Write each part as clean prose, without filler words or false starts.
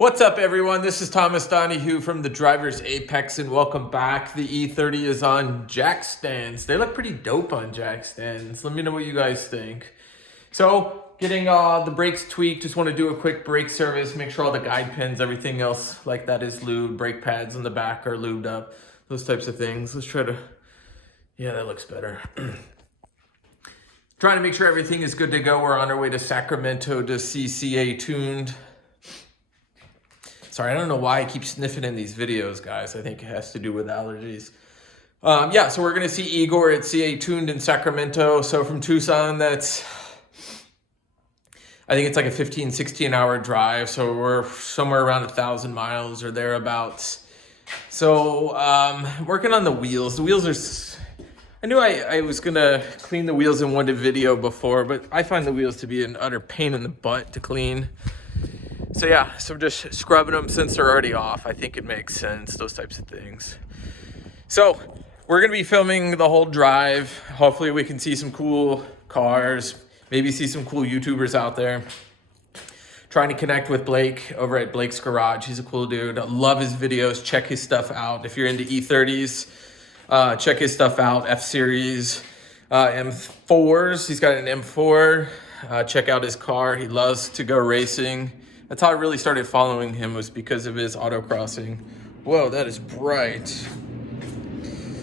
What's up, everyone? This is Thomas Donahue from the Driver's Apex, and welcome back. The E30 is on jack stands. They look pretty dope on jack stands. Let me know what you guys think. So, getting the brakes tweaked. Just want to do a quick brake service, make sure all the guide pins, everything else like that is lubed. Brake pads on the back are lubed up. Those types of things. Let's try to... Yeah, that looks better. Trying to make sure everything is good to go. We're on our way to Sacramento to see CaTuned. Sorry, I don't know why I keep sniffing in these videos, guys. I think it has to do with allergies. Yeah, so we're going to see Igor at CaTuned in Sacramento. So from Tucson, I think it's like a 15, 16 hour drive. So we're somewhere around 1,000 miles or thereabouts. So working on the wheels. The wheels are... I knew I was going to clean the wheels in one video before, but I find the wheels to be an utter pain in the butt to clean. So yeah, so I'm just scrubbing them since they're already off. I think it makes sense, those types of things. So we're going to be filming the whole drive. Hopefully we can see some cool cars, maybe see some cool YouTubers out there. Trying to connect with Blake over at Blake's Garage. He's a cool dude. I love his videos. Check his stuff out. If you're into E30s, check his stuff out. F-Series, M4s. He's got an M4. Check out his car. He loves to go racing. That's how I really started following him, was because of his autocrossing. Whoa, that is bright.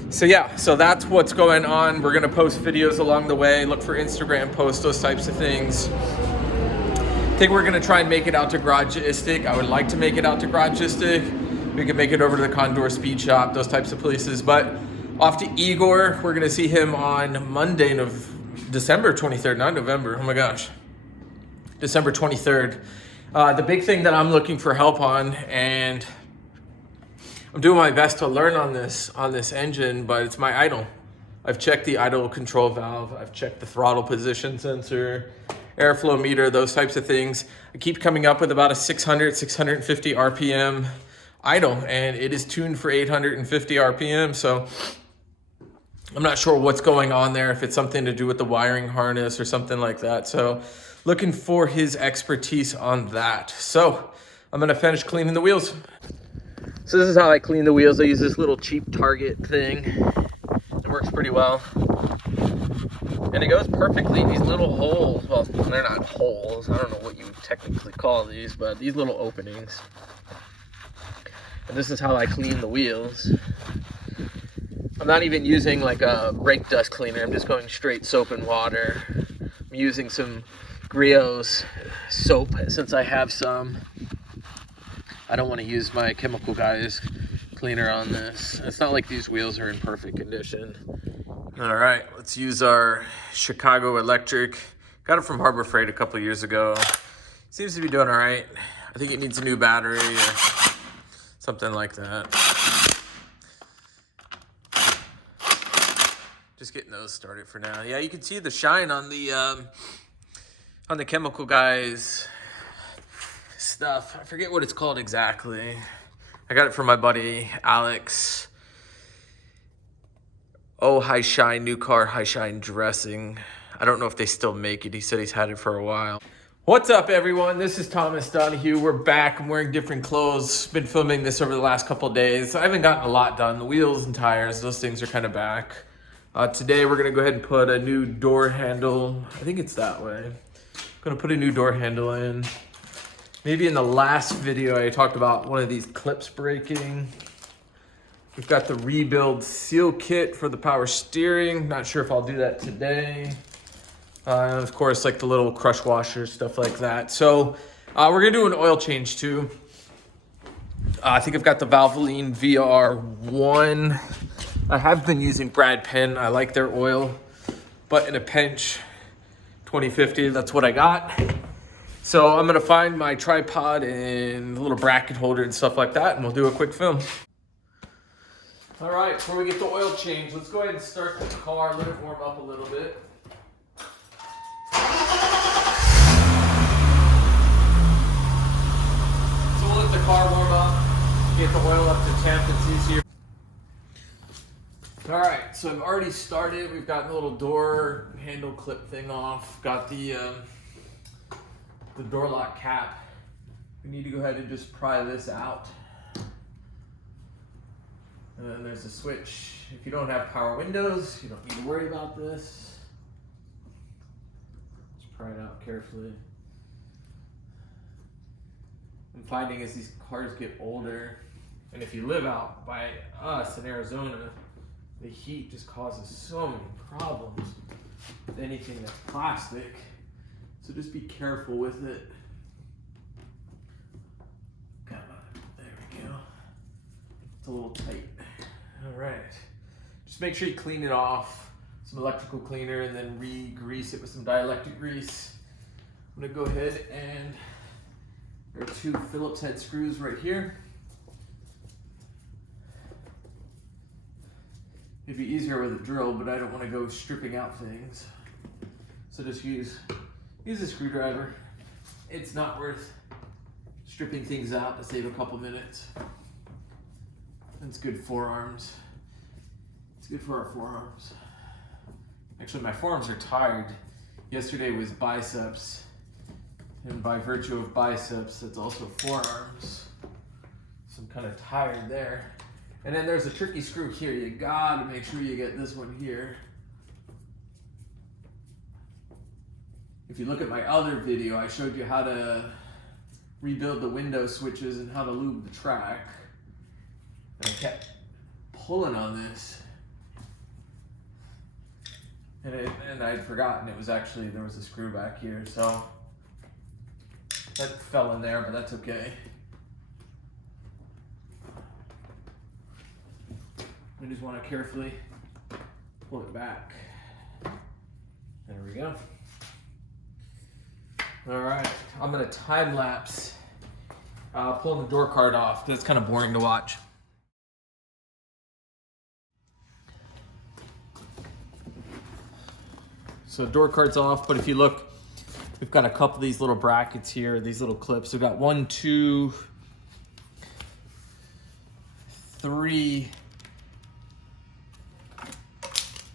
So yeah, so that's what's going on. We're gonna post videos along the way. Look for Instagram posts, those types of things. I think we're gonna try and make it out to Garageistic. I would like to make it out to Garageistic. We can make it over to the Condor Speed Shop, those types of places. But off to Igor. We're gonna see him on Monday of December 23rd, not November. Oh my gosh, December 23rd. The big thing that I'm looking for help on, and I'm doing my best to learn on this engine, but it's my idle. I've checked the idle control valve. I've checked the throttle position sensor, airflow meter, those types of things. I keep coming up with about a 650 RPM idle, and it is tuned for 850 RPM. So I'm not sure what's going on there, if it's something to do with the wiring harness or something like that. So looking for his expertise on that. So I'm gonna finish cleaning the wheels. So this is how I clean the wheels. I use this little cheap Target thing. It works pretty well. And it goes perfectly. These little holes, well, they're not holes. I don't know what you would technically call these, but these little openings. And this is how I clean the wheels. I'm not even using like a brake dust cleaner. I'm just going straight soap and water. I'm using some Griot's soap since I have some. I don't want to use my Chemical Guys cleaner on this. It's not like these wheels are in perfect condition. All right, let's use our Chicago Electric. Got it from Harbor Freight a couple years ago. Seems to be doing all right. I think it needs a new battery or something like that. Just getting those started for now. Yeah, you can see the shine on the Chemical Guys stuff. I forget what it's called exactly. I got it from my buddy Alex. Oh, High Shine, new car, High Shine dressing. I don't know if they still make it. He said he's had it for a while. What's up, everyone? This is Thomas Donahue. We're back. I'm wearing different clothes. Been filming this over the last couple of days. I haven't gotten a lot done. The wheels and tires, those things are kind of back. Today we're gonna go ahead and put a new door handle. I think it's that way. Gonna put a new door handle in. Maybe in the last video I talked about one of these clips breaking. We've got the rebuild seal kit for the power steering. Not sure if I'll do that today. Of course, like the little crush washers, stuff like that. So we're gonna do an oil change too. I think I've got the Valvoline VR1. I have been using Brad Penn. I like their oil, but in a pinch, 2050, that's what I got. So I'm gonna find my tripod and a little bracket holder and stuff like that, and we'll do a quick film. All right, before we get the oil change, let's go ahead and start the car, let it warm up a little bit. So we'll let the car warm up, get the oil up to temp, it's easier. All right, so I've already started. We've got the little door handle clip thing off. Got the door lock cap. we need to go ahead and just pry this out. And then there's a switch. If you don't have power windows, you don't need to worry about this. Just pry it out carefully. I'm finding as these cars get older, and if you live out by us in Arizona, the heat just causes so many problems with anything that's plastic. So just be careful with it. Come on, there we go. It's a little tight. All right. Just make sure you clean it off, some electrical cleaner, and then re-grease it with some dielectric grease. I'm gonna go ahead and there are 2 Phillips head screws right here. It'd be easier with a drill, but I don't want to go stripping out things. So just use a screwdriver. It's not worth stripping things out to save a couple minutes. It's good forearms. It's good for our forearms. Actually, my forearms are tired. Yesterday was biceps. And by virtue of biceps, it's also forearms. So I'm kind of tired there. And then there's a tricky screw here. You gotta make sure you get this one here. If you look at my other video, I showed you how to rebuild the window switches and how to lube the track. And I kept pulling on this. And I'd forgotten it was actually, there was a screw back here. So that fell in there, but that's okay. We just want to carefully pull it back. There we go. All right, I'm gonna time lapse pulling the door card off because it's kind of boring to watch. So door card's off, but if you look, we've got a couple of these little brackets here, these little clips. We've got 1, 2, 3.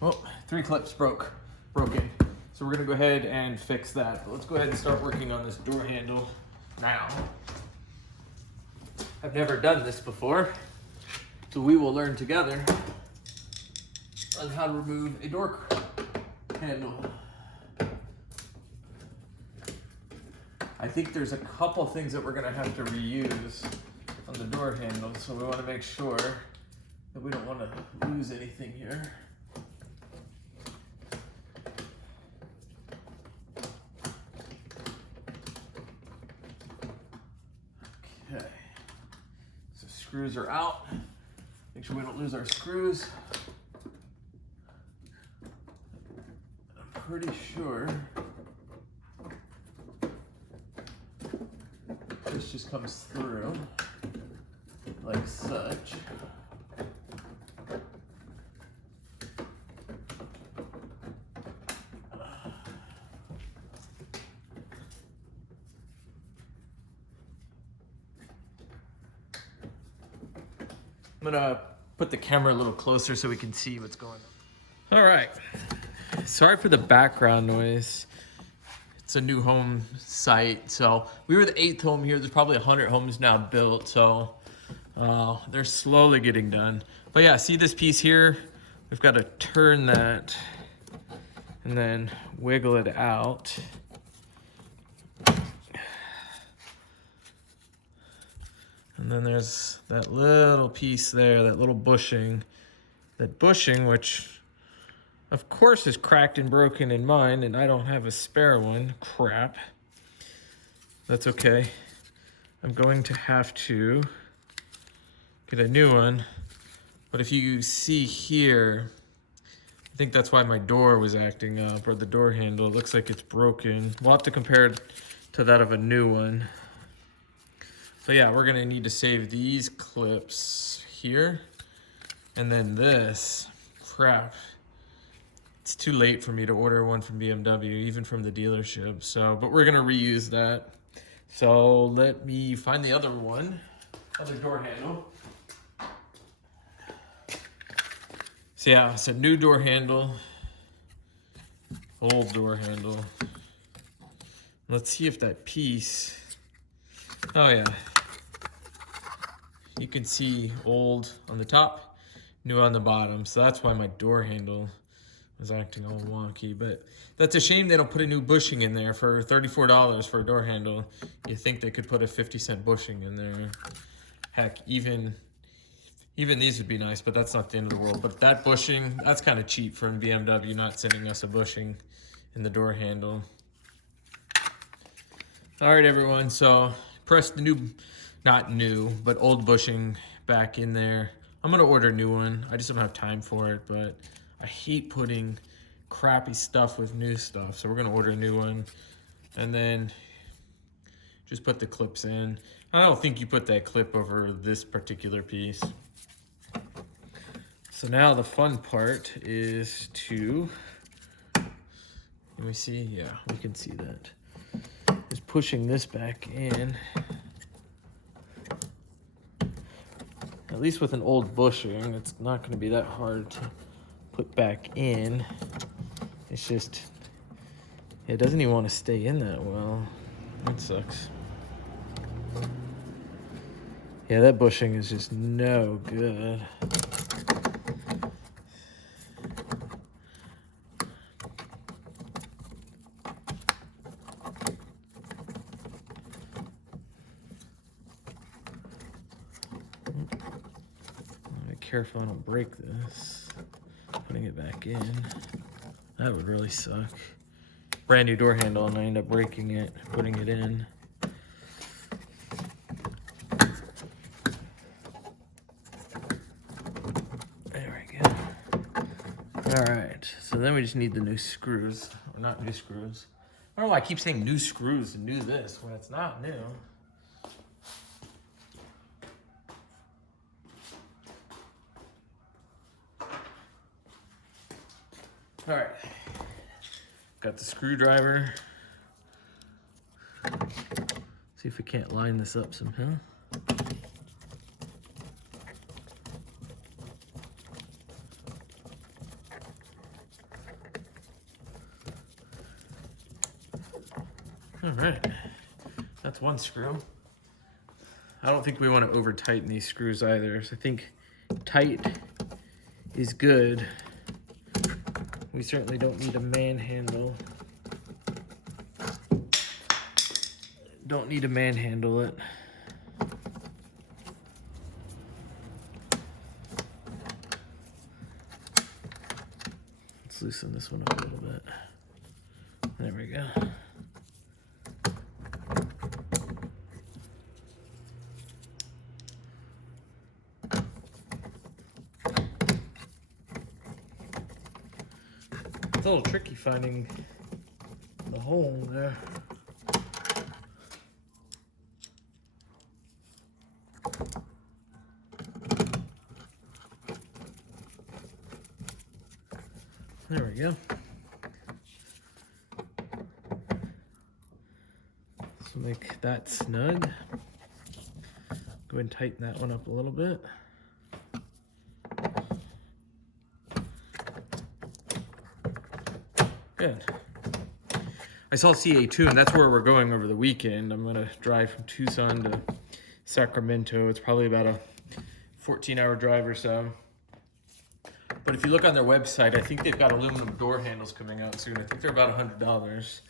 Oh, 3 clips broken. So we're gonna go ahead and fix that. But let's go ahead and start working on this door handle now. I've never done this before, so we will learn together on how to remove a door handle. I think there's a couple things that we're gonna have to reuse on the door handle, so we wanna make sure that we don't wanna lose anything here. Okay, so screws are out. Make sure we don't lose our screws. I'm pretty sure this just comes through like such. I'm gonna put the camera a little closer so we can see what's going on. All right, sorry for the background noise. It's a new home site. So we were the 8th home here. There's probably 100 homes now built. So they're slowly getting done. But yeah, see this piece here? We've got to turn that and then wiggle it out. And then there's that little piece there, that little bushing. That bushing, which of course is cracked and broken in mine, and I don't have a spare one. Crap. That's okay. I'm going to have to get a new one. But if you see here, I think that's why my door was acting up, or the door handle. It looks like it's broken. We'll have to compare it to that of a new one. So yeah, we're gonna need to save these clips here. And then this, crap. It's too late for me to order one from BMW, even from the dealership. So, but we're gonna reuse that. So let me find the other one, other door handle. So yeah, it's a new door handle, old door handle. Let's see if that piece Oh yeah. You can see old on the top, new on the bottom. So that's why my door handle was acting all wonky. But that's a shame they don't put a new bushing in there for $34 for a door handle. You think they could put a 50-cent bushing in there. Heck, even these would be nice, but that's not the end of the world. But that bushing, that's kind of cheap from BMW not sending us a bushing in the door handle. All right, everyone, so press the new, not new, but old bushing back in there. I'm gonna order a new one. I just don't have time for it, but I hate putting crappy stuff with new stuff. So we're gonna order a new one and then just put the clips in. I don't think you put that clip over this particular piece. So now the fun part is to, can we see? Yeah, we can see that. Is pushing this back in. At least with an old bushing, it's not going to be that hard to put back in. It's just, it doesn't even want to stay in that well. That sucks. Yeah, that bushing is just no good. Careful I don't break this. Putting it back in. That would really suck. Brand new door handle and I end up breaking it, putting it in. There we go. All right, so then we just need the new screws. Or not new screws. I don't know why I keep saying new screws and new this when it's not new. All right, got the screwdriver. See if we can't line this up somehow. All right, that's one screw. I don't think we want to over tighten these screws either. So I think tight is good. We certainly don't need a manhandle. Don't need to manhandle it. Let's loosen this one up a little bit. There we go. It's a little tricky finding the hole there. There we go. So make that snug. Go ahead and tighten that one up a little bit. Good. I saw CaTuned. That's where we're going over the weekend. I'm gonna drive from Tucson to Sacramento. It's probably about a 14-hour drive or so. But if you look on their website, I think they've got aluminum door handles coming out soon. I think they're about $100.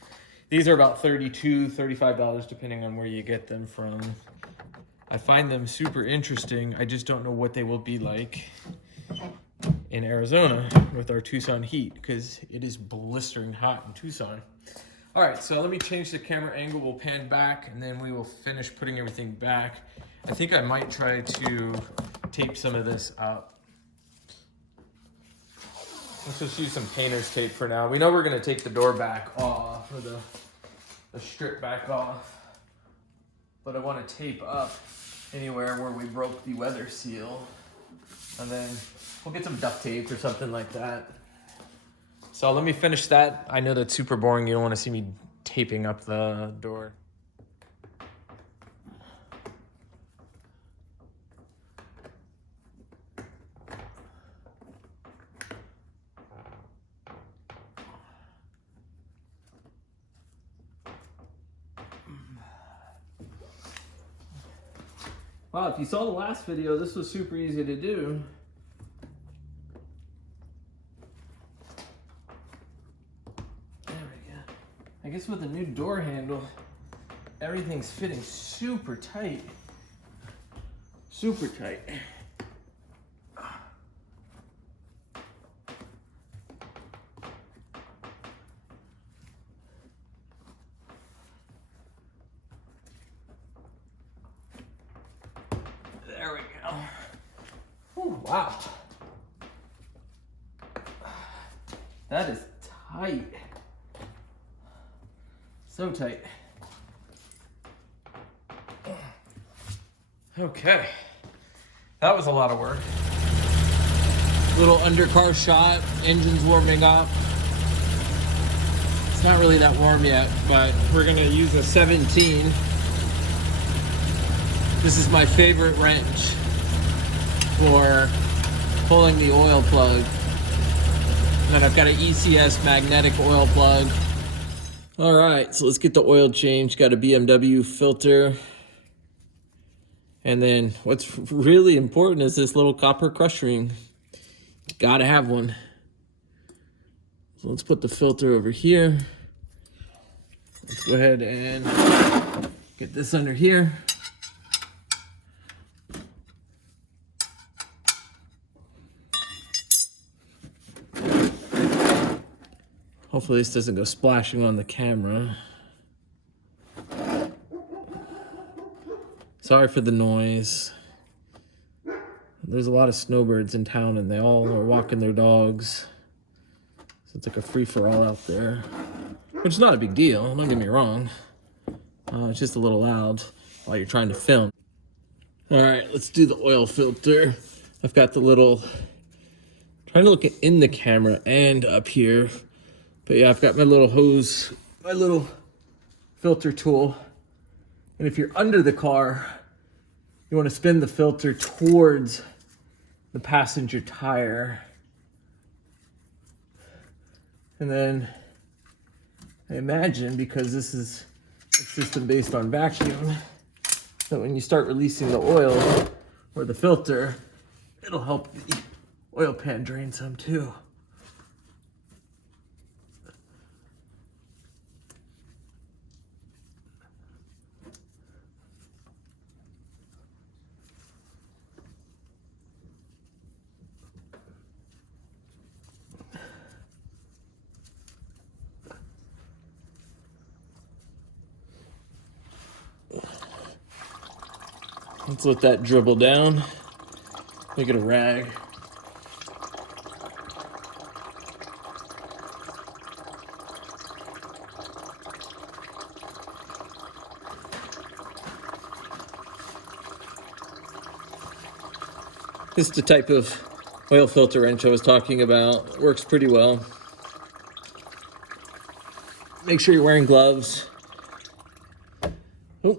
These are about $32, $35 depending on where you get them from. I find them super interesting. I just don't know what they will be like in Arizona with our Tucson heat because it is blistering hot in Tucson. All right, so let me change the camera angle. We'll pan back and then we will finish putting everything back. I think I might try to tape some of this up. Let's just use some painter's tape for now. We know we're gonna take the door back off, or the strip back off, but I wanna tape up anywhere where we broke the weather seal. And then we'll get some duct tape or something like that. So let me finish that. I know that's super boring. You don't wanna see me taping up the door. Wow, if you saw the last video, this was super easy to do. There we go. I guess with the new door handle, everything's fitting super tight. Super tight. There we go. Ooh, wow. That is tight. So tight. Okay. That was a lot of work. Little undercar shot, engine's warming up. It's not really that warm yet, but we're gonna use a 17. This is my favorite wrench for pulling the oil plug. And then I've got an ECS magnetic oil plug. All right, so let's get the oil change. Got a BMW filter. And then what's really important is this little copper crush ring. Gotta have one. So let's put the filter over here. Let's go ahead and get this under here. Hopefully this doesn't go splashing on the camera. Sorry for the noise. There's a lot of snowbirds in town and they all are walking their dogs. So it's like a free-for-all out there. Which is not a big deal, don't get me wrong. It's just a little loud while you're trying to film. All right, let's do the oil filter. I've got the little, trying to look in the camera and up here. But yeah, I've got my little hose, my little filter tool. And if you're under the car, you want to spin the filter towards the passenger tire. And then I imagine, because this is a system based on vacuum, that when you start releasing the oil or the filter, it'll help the oil pan drain some too. Let's let that dribble down. Make it a rag. This is the type of oil filter wrench I was talking about. It works pretty well. Make sure you're wearing gloves. Oh,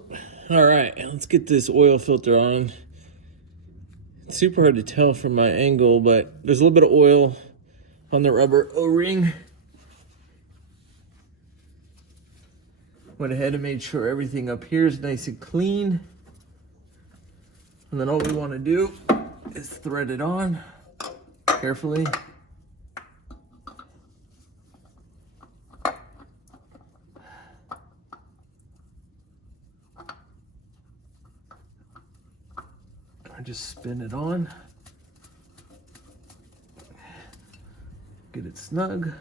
all right, let's get this oil filter on. It's super hard to tell from my angle, but there's a little bit of oil on the rubber O-ring. Went ahead and made sure everything up here is nice and clean. And then all we want to do is thread it on carefully. Just spin it on. Get it snug.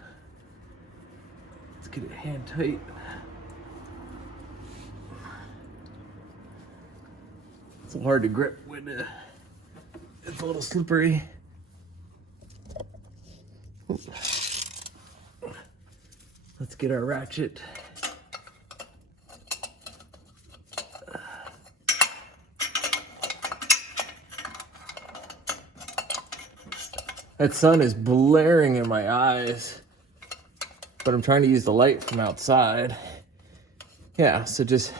Let's get it hand tight. It's hard to grip when it's a little slippery. Let's get our ratchet. That sun is blaring in my eyes, but I'm trying to use the light from outside. Yeah, so just,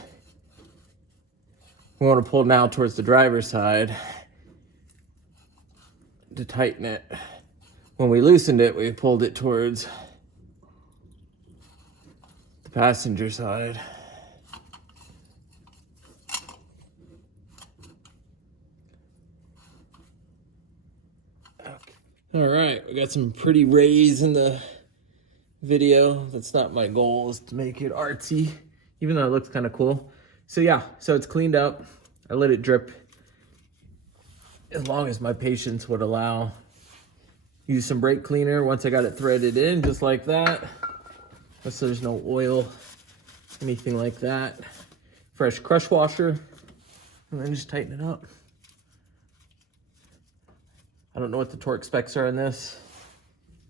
we want to pull now towards the driver's side to tighten it. When we loosened it, we pulled it towards the passenger side. All right, we got some pretty rays in the video. That's not my goal, is to make it artsy, even though it looks kind of cool. So yeah, so it's cleaned up. I let it drip as long as my patience would allow. Use some brake cleaner once I got it threaded in, just like that. So there's no oil, anything like that. Fresh crush washer, and then just tighten it up. I don't know what the torque specs are in this,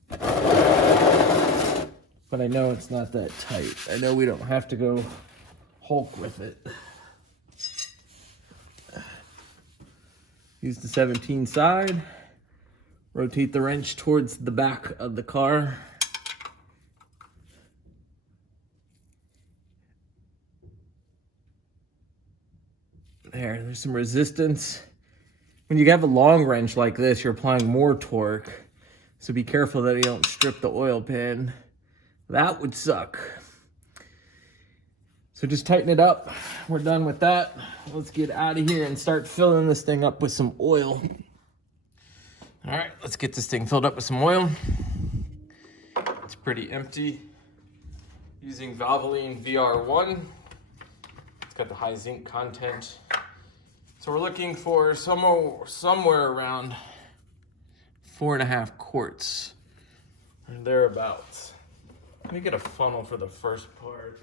but I know it's not that tight. I know we don't have to go Hulk with it. Use the 17 side. Rotate the wrench towards the back of the car. There's some resistance. When you have a long wrench like this, you're applying more torque. So be careful that you don't strip the oil pan. That would suck. So just tighten it up. We're done with that. Let's get out of here and start filling this thing up with some oil. All right, let's get this thing filled up with some oil. It's pretty empty. Using Valvoline VR1. It's got the high zinc content. So we're looking for somewhere around 4.5 quarts, or thereabouts. Let me get a funnel for the first part.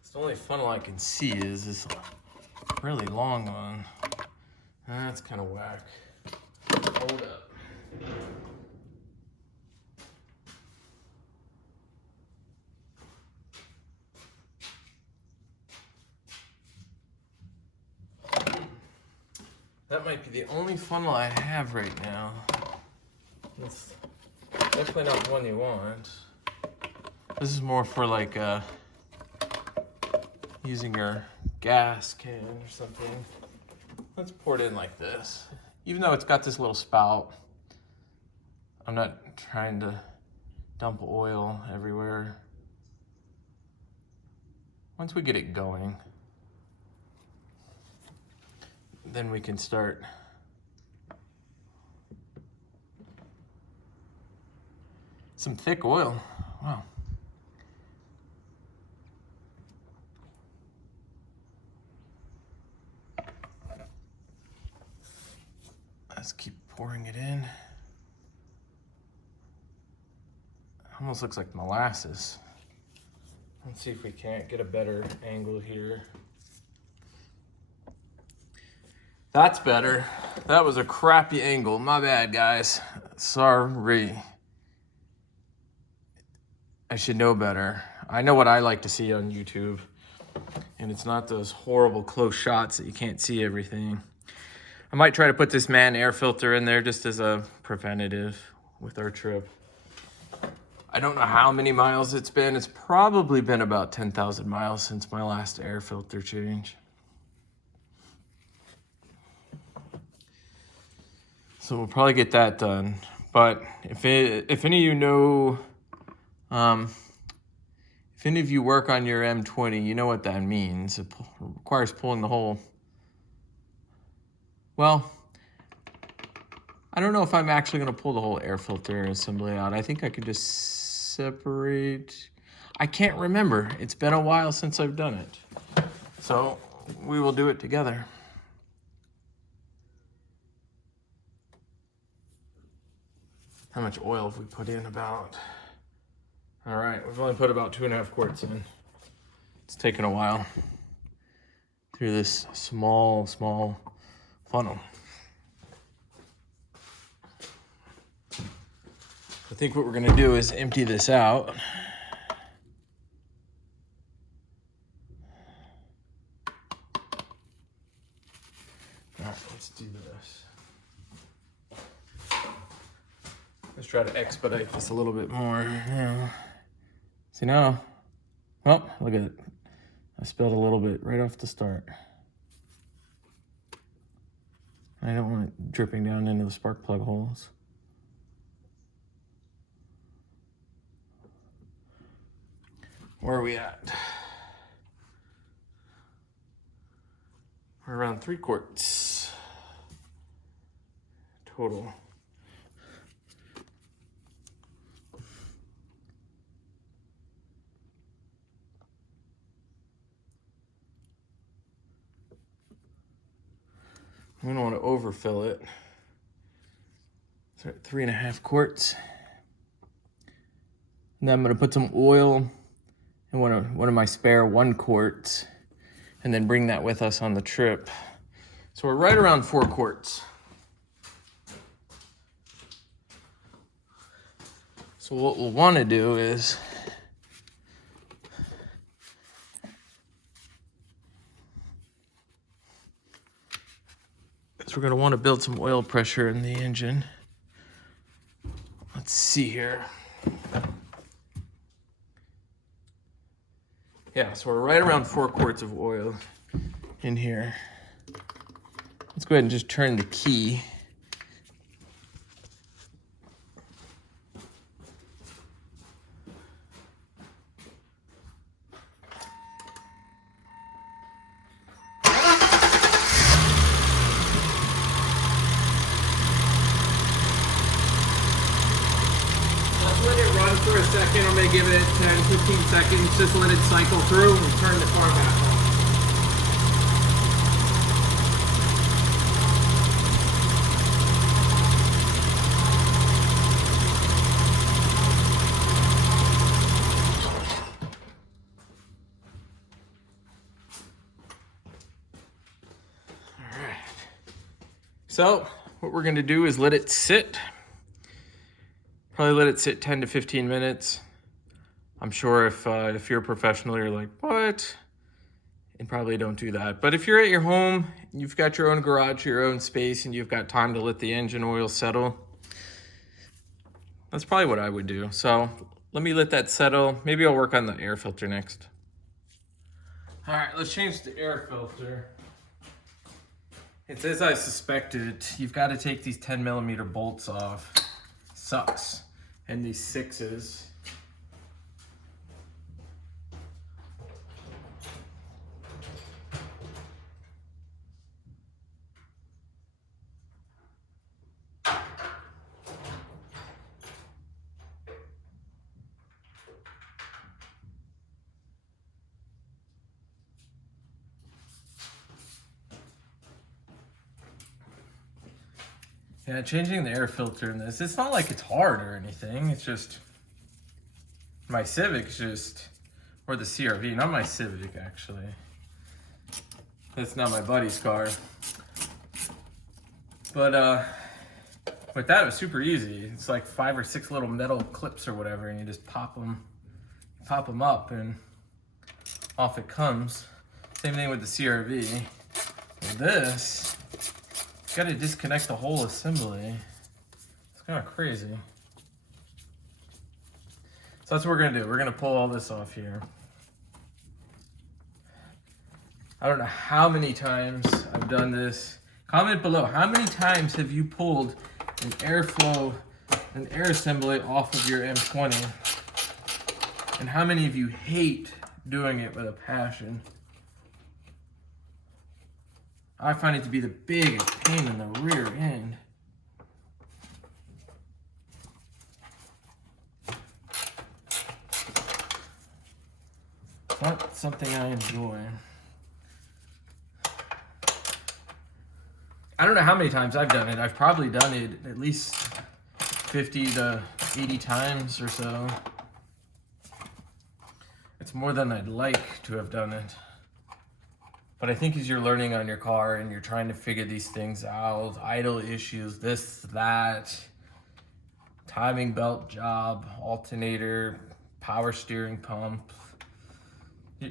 It's the only funnel I can see is this really long one. That's kind of whack. Hold up. That might be the only funnel I have right now. That's definitely not the one you want. This is more for like using your gas can or something. Let's pour it in like this. Even though it's got this little spout, I'm not trying to dump oil everywhere. Once we get it going, then we can start some thick oil. Wow. Let's keep pouring it in. Almost looks like molasses. Let's see if we can't get a better angle here. That's better. That was a crappy angle. My bad, guys. Sorry. I should know better. I know what I like to see on YouTube, and it's not those horrible close shots that you can't see everything. I might try to put this man air filter in there just as a preventative with our trip. I don't know how many miles it's been. It's probably been about 10,000 miles since my last air filter change. So we'll probably get that done. But if any of you know, if any of you work on your M20, you know what that means. It requires pulling the whole. Well, I don't know if I'm actually going to pull the whole air filter assembly out. I think I could just separate. I can't remember. It's been a while since I've done it. So we will do it together. How much oil have we put in? About. All right, we've only put about 2.5 quarts in. It's taken a while through this small funnel. I think what we're gonna do is empty this out. All right, let's do this. Let's try to expedite this a little bit more. Yeah. See now? Oh, look at it. I spilled a little bit right off the start. I don't want it dripping down into the spark plug holes. Where are we at? We're around 3 quarts total. We don't want to overfill it. So 3.5 quarts. And then I'm gonna put some oil in one of my spare 1 quarts, and then bring that with us on the trip. So we're right around 4 quarts. So what we'll want to do is we're going to want to build some oil pressure in the engine. Let's see here. Yeah, so we're right around 4 quarts of oil in here. Let's go ahead and just turn the key. Let it run for a second. I'm going to give it 10, 15 seconds. Just let it cycle through and turn the car back on. All right. So what we're going to do is let it sit. Probably let it sit 10 to 15 minutes. I'm sure if you're a professional, you're like, what? And probably don't do that. But if you're at your home, you've got your own garage, your own space, and you've got time to let the engine oil settle, that's probably what I would do. So let me let that settle. Maybe I'll work on the air filter next. All right, let's change the air filter. It's as I suspected. You've got to take these 10mm bolts off. Sucks. And these 6s. Yeah, changing the air filter in this, it's not like it's hard or anything. It's just, my Civic's just, or the CRV, not my Civic actually. That's not my buddy's car. But with that, it was super easy. It's like 5 or 6 little metal clips or whatever, and you just pop them up and off it comes. Same thing with the CRV. With this, you gotta disconnect the whole assembly. It's kind of crazy. So that's what we're gonna do. We're gonna pull all this off here. I don't know how many times I've done this. Comment below, how many times have you pulled an air assembly off of your M20? And how many of you hate doing it with a passion? I find it to be the biggest pain in the rear end. It's not something I enjoy. I don't know how many times I've done it. I've probably done it at least 50 to 80 times or so. It's more than I'd like to have done it. But I think as you're learning on your car and you're trying to figure these things out, idle issues, this, that, timing belt job, alternator, power steering pump, you're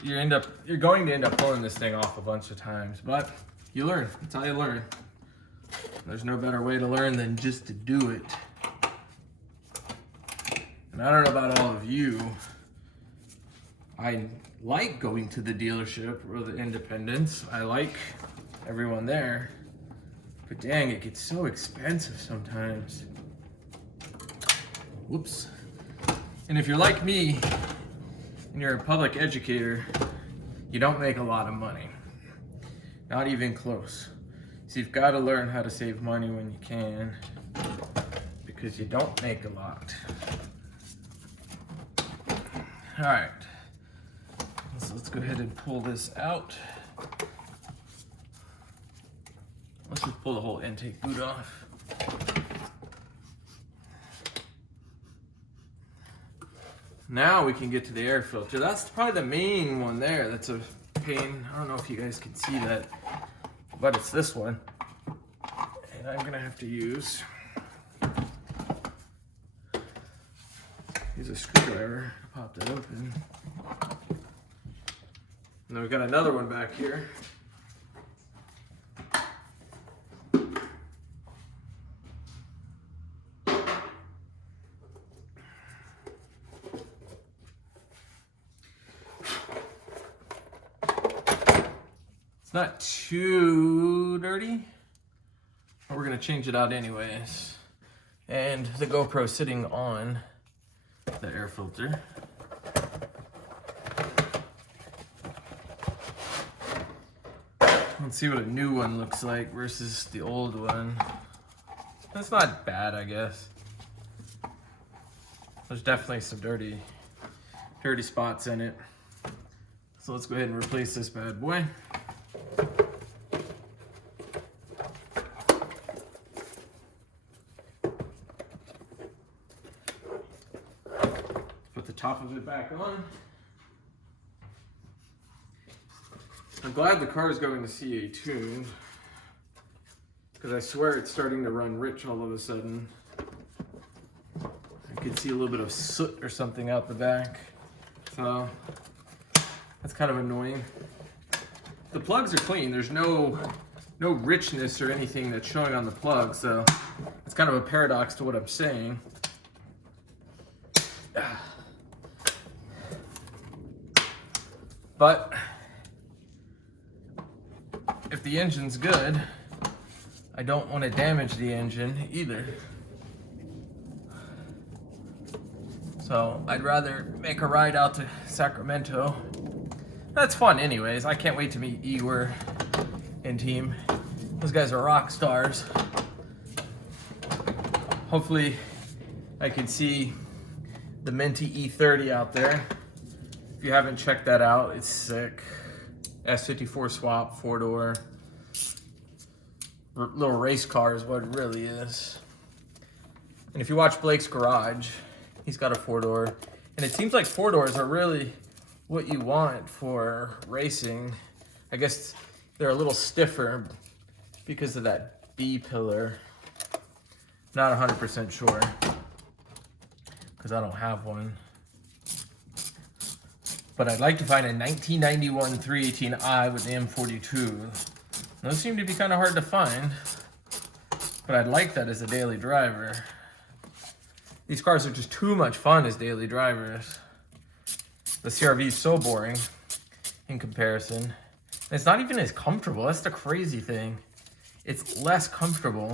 going to end up pulling this thing off a bunch of times. But you learn. That's how you learn. There's no better way to learn than just to do it. And I don't know about all of you. I like going to the dealership or the independents. I like everyone there. But dang, it gets so expensive sometimes. Whoops. And if you're like me, and you're a public educator, you don't make a lot of money. Not even close. So you've got to learn how to save money when you can, because you don't make a lot. All right, so let's go ahead and pull this out. Let's just pull the whole intake boot off. Now we can get to the air filter. That's probably the main one there. That's a pain. I don't know if you guys can see that, but it's this one. And I'm gonna have to use a screwdriver to pop that open. And then we've got another one back here. It's not too dirty, but we're gonna change it out anyways. And the GoPro sitting on the air filter. Let's see what a new one looks like versus the old one. That's not bad, I guess. There's definitely some dirty spots in it. So let's go ahead and replace this bad boy. Put the top of it back on. I'm glad the car is going to CaTuned, because I swear it's starting to run rich all of a sudden. I could see a little bit of soot or something out the back, so that's kind of annoying. The plugs are clean. There's no richness or anything that's showing on the plug, so it's kind of a paradox to what I'm saying. But if the engine's good, I don't want to damage the engine either. So I'd rather make a ride out to Sacramento. That's fun anyways. I can't wait to meet Igor and team. Those guys are rock stars. Hopefully I can see the minty E30 out there. If you haven't checked that out, it's sick. S54 swap, 4-door. Little race car is what it really is. And if you watch Blake's Garage, he's got a 4-door. And it seems like 4-doors are really what you want for racing. I guess they're a little stiffer because of that B pillar. Not 100% sure, because I don't have one. But I'd like to find a 1991 318i with the M42. Those seem to be kind of hard to find, but I'd like that as a daily driver. These cars are just too much fun as daily drivers. The CR-V is so boring in comparison. And it's not even as comfortable. That's the crazy thing. It's less comfortable.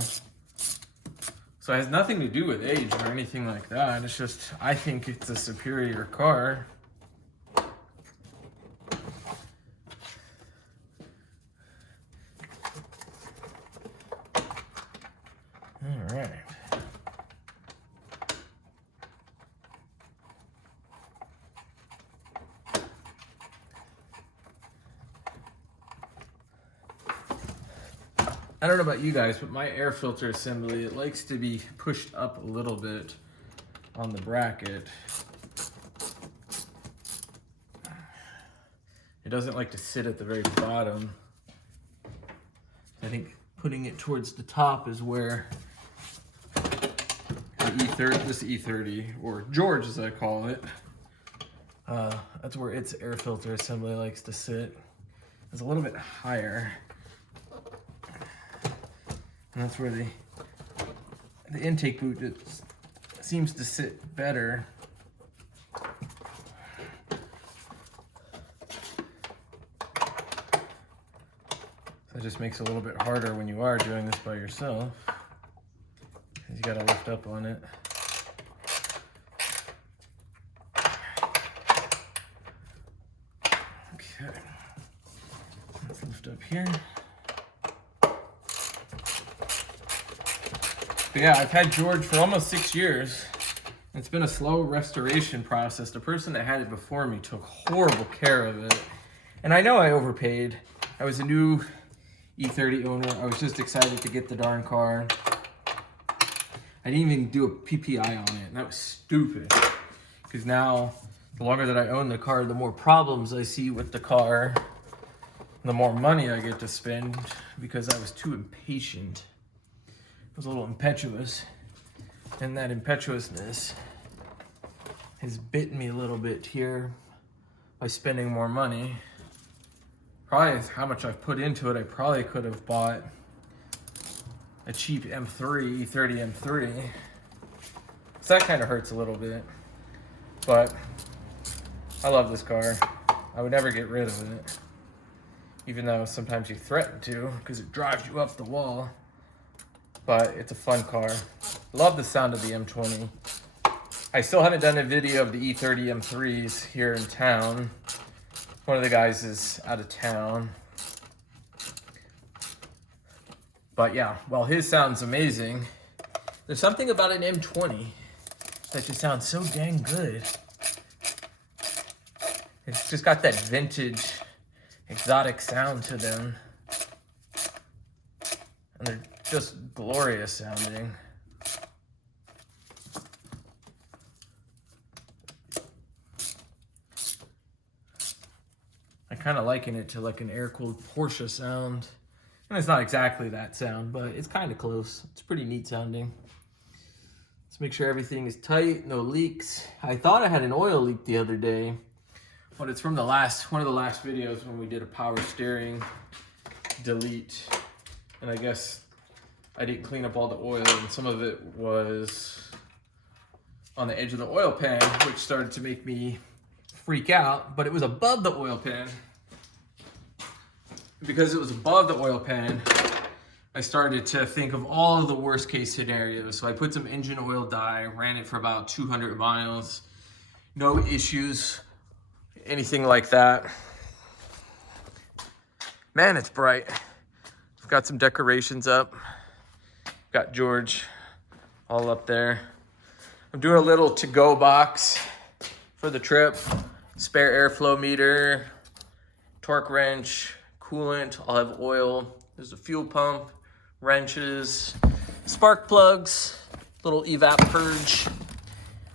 So it has nothing to do with age or anything like that. It's just, I think it's a superior car. All right. I don't know about you guys, but my air filter assembly, it likes to be pushed up a little bit on the bracket. It doesn't like to sit at the very bottom. I think putting it towards the top is where the E30, this E30, or George as I call it, that's where its air filter assembly likes to sit. It's a little bit higher. And that's where the intake boot, it seems to sit better. So it just makes it a little bit harder when you are doing this by yourself, because you gotta lift up on it. here. But yeah, I've had George for almost 6 years. It's been a slow restoration process. The person that had it before me took horrible care of it. And I know I overpaid. I was a new E30 owner. I was just excited to get the darn car. I didn't even do a PPI on it, and that was stupid. Because now, the longer that I own the car, the more problems I see with the car, the more money I get to spend because I was too impatient. I was a little impetuous, and that impetuousness has bitten me a little bit here by spending more money. Probably how much I've put into it, I probably could have bought a cheap M3, E30 M3. So that kind of hurts a little bit, but I love this car. I would never get rid of it, even though sometimes you threaten to because it drives you up the wall. But it's a fun car. Love the sound of the M20. I still haven't done a video of the E30 M3s here in town. One of the guys is out of town. But yeah, while his sounds amazing, there's something about an M20 that just sounds so dang good. It's just got that vintage, exotic sound to them. And they're just glorious sounding. I kind of liken it to like an air-cooled Porsche sound. And it's not exactly that sound, but it's kind of close. It's pretty neat sounding. Let's make sure everything is tight, no leaks. I thought I had an oil leak the other day, but it's from one of the last videos when we did a power steering delete. And I guess I didn't clean up all the oil, and some of it was on the edge of the oil pan, which started to make me freak out, but it was above the oil pan. Because it was above the oil pan, I started to think of all of the worst case scenarios. So I put some engine oil dye, ran it for about 200 miles, no issues, anything like that. Man, it's bright. I've got some decorations up. Got George all up there. I'm doing a little to-go box for the trip. Spare airflow meter, torque wrench, coolant. I'll have oil. There's a fuel pump, wrenches, spark plugs, little evap purge.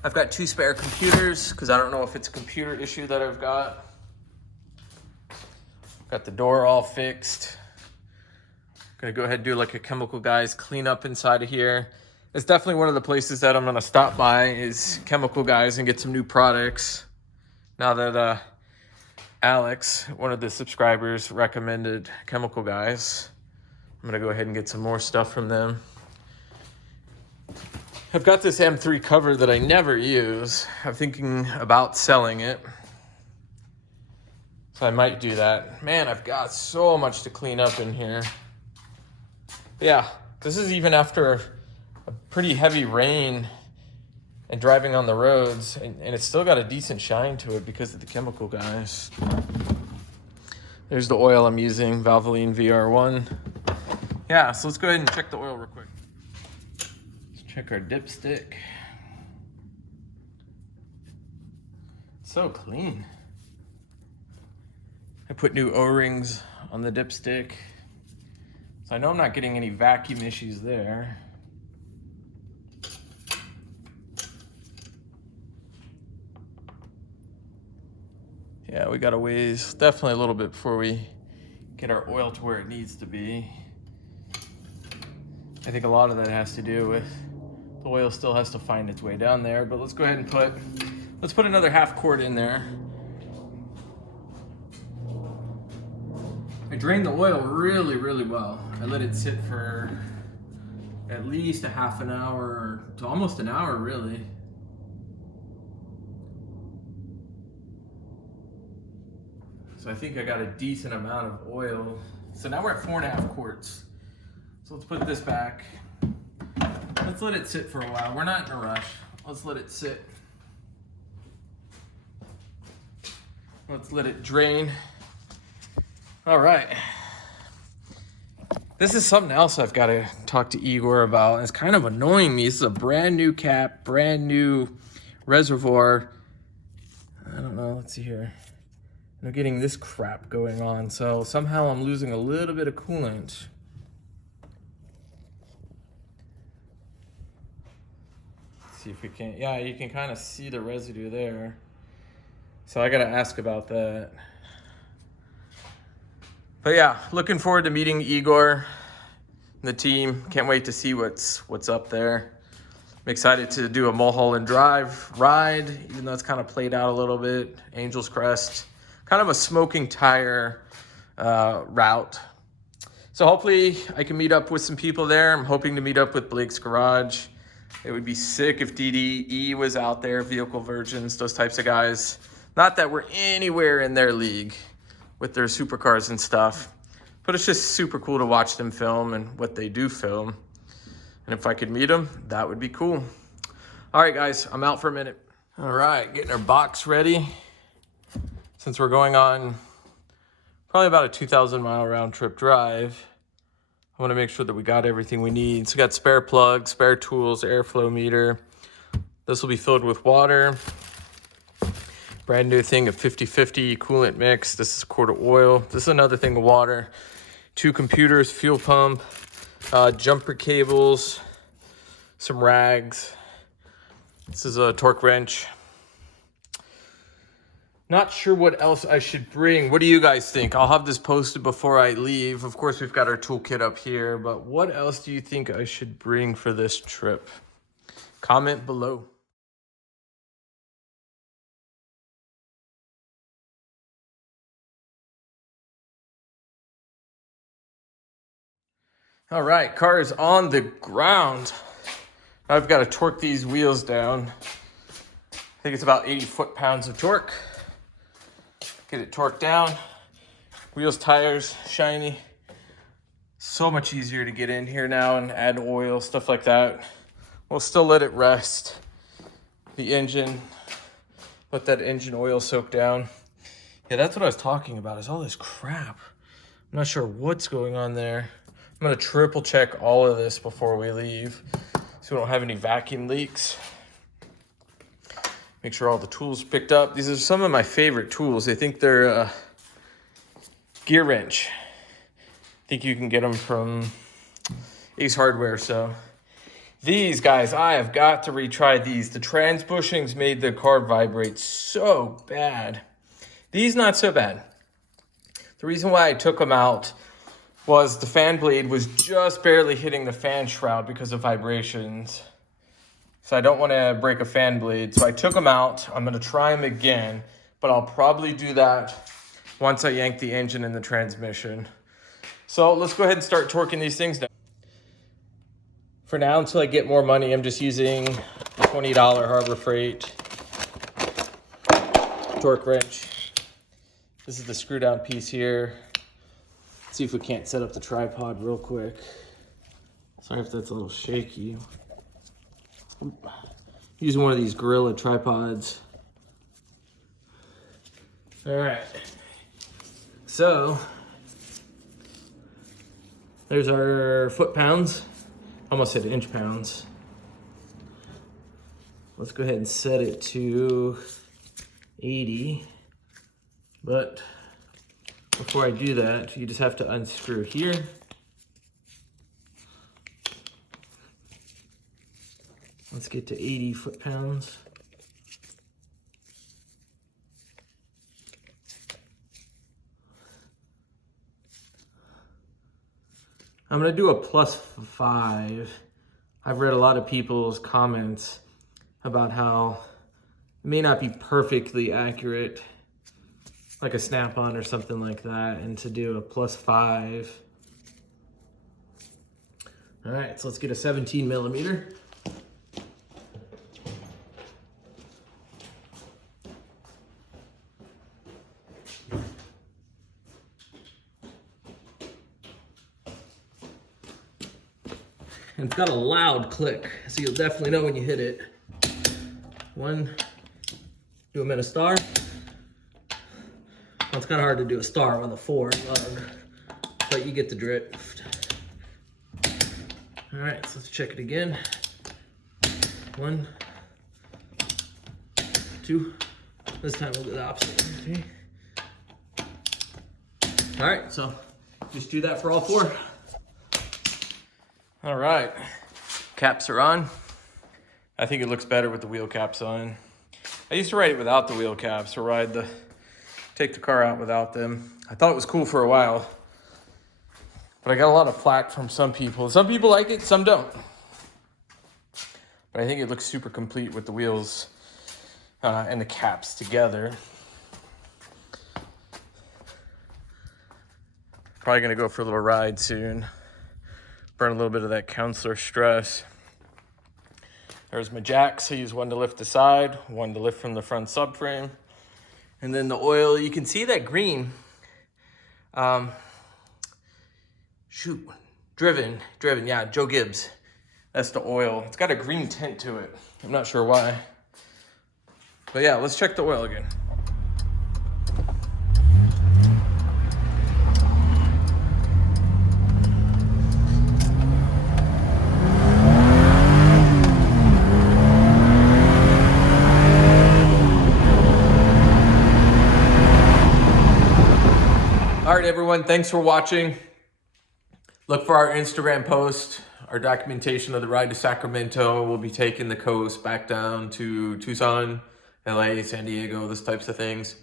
I've got 2 spare computers because I don't know if it's a computer issue that I've got. Got the door all fixed. Gonna go ahead and do like a Chemical Guys cleanup inside of here. It's definitely one of the places that I'm gonna stop by is Chemical Guys and get some new products. Now that Alex, one of the subscribers, recommended Chemical Guys, I'm gonna go ahead and get some more stuff from them. I've got this M3 cover that I never use. I'm thinking about selling it. So I might do that. Man, I've got so much to clean up in here. But yeah, this is even after a pretty heavy rain and driving on the roads, and it's still got a decent shine to it because of the Chemical Guys. There's the oil I'm using, Valvoline VR1. Yeah, so let's go ahead and check the oil real quick. Let's check our dipstick. So clean. I put new O-rings on the dipstick. So I know I'm not getting any vacuum issues there. Yeah, we got a ways, definitely a little bit before we get our oil to where it needs to be. I think a lot of that has to do with the oil still has to find its way down there, but let's go ahead and let's put another half quart in there. I drained the oil really, really well. I let it sit for at least a half an hour to almost an hour, really. So I think I got a decent amount of oil. So now we're at 4.5 quarts. So let's put this back. Let's let it sit for a while. We're not in a rush. Let's let it sit. Let's let it drain. All right. This is something else I've got to talk to Igor about. It's kind of annoying me. This is a brand new cap, brand new reservoir. I don't know, let's see here. I'm getting this crap going on, so somehow I'm losing a little bit of coolant. Let's see if we can, yeah, you can kind of see the residue there. So I gotta ask about that. But yeah, looking forward to meeting Igor and the team. Can't wait to see what's up there. I'm excited to do a Mulholland Drive ride, even though it's kind of played out a little bit. Angel's Crest, kind of a smoking tire route. So hopefully I can meet up with some people there. I'm hoping to meet up with Blake's Garage. It would be sick if DDE was out there, Vehicle Virgins, those types of guys. Not that we're anywhere in their league with their supercars and stuff, but it's just super cool to watch them film and what they do film. And if I could meet them, that would be cool. All right, guys, I'm out for a minute. All right, getting our box ready. Since we're going on probably about a 2,000 mile round trip drive, I want to make sure that we got everything we need. So we got spare plugs, spare tools, airflow meter. This will be filled with water. Brand new thing of 50-50 coolant mix. This is a quart of oil. This is another thing of water. 2 computers, fuel pump, jumper cables, some rags. This is a torque wrench. Not sure what else I should bring. What do you guys think? I'll have this posted before I leave. Of course, we've got our toolkit up here, but what else do you think I should bring for this trip? Comment below. All right, car is on the ground. I've got to torque these wheels down. I think it's about 80 foot-pounds of torque. Get it torqued down. Wheels, tires, shiny. So much easier to get in here now and add oil, stuff like that. We'll still let it rest. The engine, let that engine oil soak down. Yeah, that's what I was talking about, is all this crap. I'm not sure what's going on there. I'm gonna triple check all of this before we leave so we don't have any vacuum leaks. Make sure all the tools are picked up. These are some of my favorite tools. I think they're a gear wrench. I think you can get them from Ace Hardware. So these guys, I have got to retry these. The trans bushings made the car vibrate so bad. These not so bad. The reason why I took them out was the fan blade was just barely hitting the fan shroud because of vibrations. So I don't want to break a fan blade. So I took them out. I'm going to try them again, but I'll probably do that once I yank the engine and the transmission. So let's go ahead and start torquing these things down. For now, until I get more money, I'm just using a $20 Harbor Freight torque wrench. This is the screw down piece here. See if we can't set up the tripod real quick. Sorry if that's a little shaky. I'm using one of these Gorilla tripods. All right. So there's our foot-pounds. Almost hit inch pounds. Let's go ahead and set it to 80. But before I do that, you just have to unscrew here. Let's get to 80 foot-pounds. I'm gonna do a +5. I've read a lot of people's comments about how it may not be perfectly accurate, like a snap-on or something like that, and to do a +5. All right, so let's get a 17 millimeter. And it's got a loud click, so you'll definitely know when you hit it. One, do them in a star. Well, it's kind of hard to do a star with a 4 lug, but you get the drift. All right, so let's check it again. 1, 2. This time we'll do the opposite. 3. All right, so just do that for all 4. All right, caps are on. I think it looks better with the wheel caps on. I used to ride it without the wheel caps, or take the car out without them. I thought it was cool for a while, but I got a lot of flack from some people. Some people like it, some don't. But I think it looks super complete with the wheels and the caps together. Probably gonna go for a little ride soon. Burn a little bit of that counselor stress. There's my jacks. I use one to lift the side, one to lift from the front subframe. And then the oil, you can see that green. Driven, yeah, Joe Gibbs. That's the oil. It's got a green tint to it. I'm not sure why. But yeah, let's check the oil again. All right, everyone, thanks for watching. Look for our Instagram post, our documentation of the ride to Sacramento. We'll be taking the coast back down to Tucson, LA, San Diego, those types of things.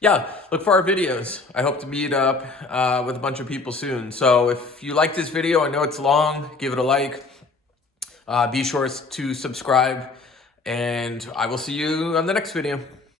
Yeah, look for our videos. I hope to meet up with a bunch of people soon. So if you like this video, I know it's long, give it a like. Be sure to subscribe, and I will see you on the next video.